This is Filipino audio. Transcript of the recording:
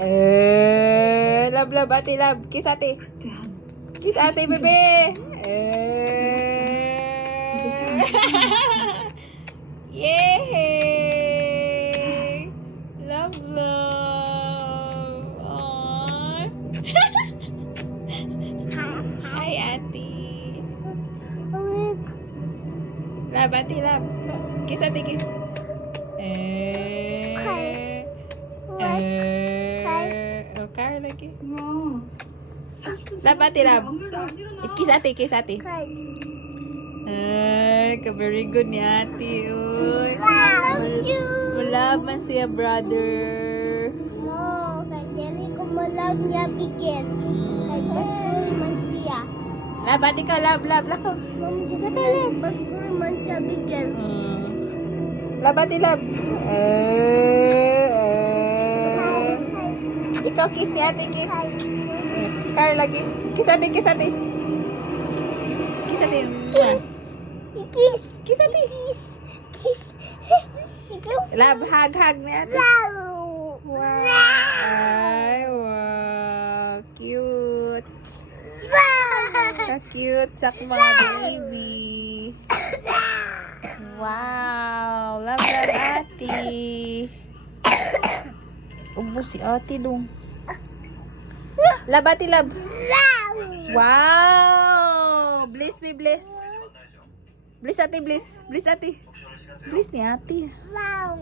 Love, love, ate, love. Kiss ate. Kiss ate, bebe. Yay! Love, love. Aww. Hi, ate. Love, ate, love. Kiss ate, kiss. Car lagi. Love, ate, love. Kiss ate, kiss ate. Very good ni ate. Uy. Love you. Love man siya, brother. No, kay dili ko mo love niya bigyan. Kay baguro man siya. Love, ate ka, love, love, lako. Mom, just kay baguro man siya bigyan. Love, ate, love. Ikaw, kiss ni ate, kiss. Car lagi. Kiss ate, kiss ate. Kiss ate. Kiss. Kiss. Kiss ate. Kiss. Kiss. Ikaw. Love, hug, hug ni ate. Love. Ay, wow. Cute. Ka-cute sak mga baby. Wow. Love, love, ate. Ubus si ate dong. Love, ate, love. Wow. Bliss me, bliss. Bliss ate, bliss. Bliss ate. Bliss ni ate. Wow.